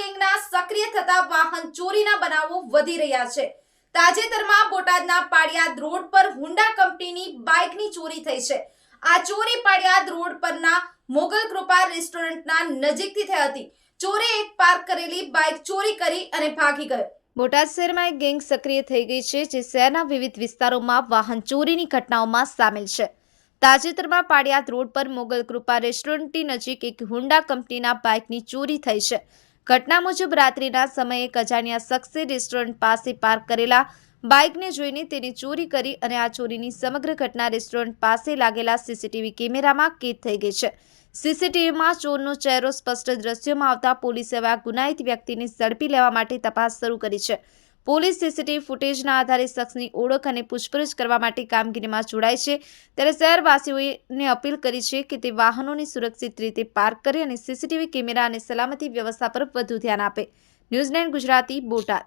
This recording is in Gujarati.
ગેંગના સક્રિય થતા વાહન ચોરીના બનાવો વધી રહ્યા છે. તાજેતરમાં બોટાદના પાડિયાદ રોડ પર હુંડા કંપનીની બાઇકની ચોરી થઈ છે. આ ચોરી પાડિયાદ રોડ પરના મોગલ કૃપા રેસ્ટોરન્ટના નજીકથી થઈ હતી. ચોરે એક પાર્ક કરેલી બાઇક ચોરી કરી અને ભાગી ગયો. બોટાદ શહેરમાં એક ગેંગ સક્રિય થઈ ગઈ છે, જે શહેરના વિવિધ વિસ્તારોમાં વાહન ચોરીની ઘટનાઓમાં સામેલ છે. તાજેતરમાં પાડિયાદ રોડ પર મોગલ કૃપા રેસ્ટોરન્ટની નજીક એક હુંડા કંપનીના બાઇકની ચોરી થઈ છે. ઘટના મુજબ રાત્રિના સમયે કજાણિયા શખ્સે રેસ્ટોરન્ટ પાસે પાર્ક કરેલા બાઇકને જોઈને તેની ચોરી કરી અને આ ચોરીની સમગ્ર ઘટના રેસ્ટોરન્ટ પાસે લાગેલા સીસીટીવી કેમેરામાં કેદ થઈ ગઈ છે. સીસીટીવીમાં ચોરનો ચહેરો સ્પષ્ટ દ્રશ્યોમાં આવતા પોલીસે આ ગુનાહિત વ્યક્તિને ઝડપી લેવા માટે તપાસ શરૂ કરી છે. પોલીસ સીસીટીવી ફૂટેજના આધારે શખ્સની ઓળખ અને પૂછપરછ કરવા માટે કામગીરીમાં જોડાય છે. ત્યારે શહેરવાસીઓને અપીલ કરી છે કે તે વાહનોને સુરક્ષિત રીતે પાર્ક કરે અને સીસીટીવી કેમેરા અને સલામતી વ્યવસ્થા પર વધુ ધ્યાન આપે. New Zealand Gujarati Botad.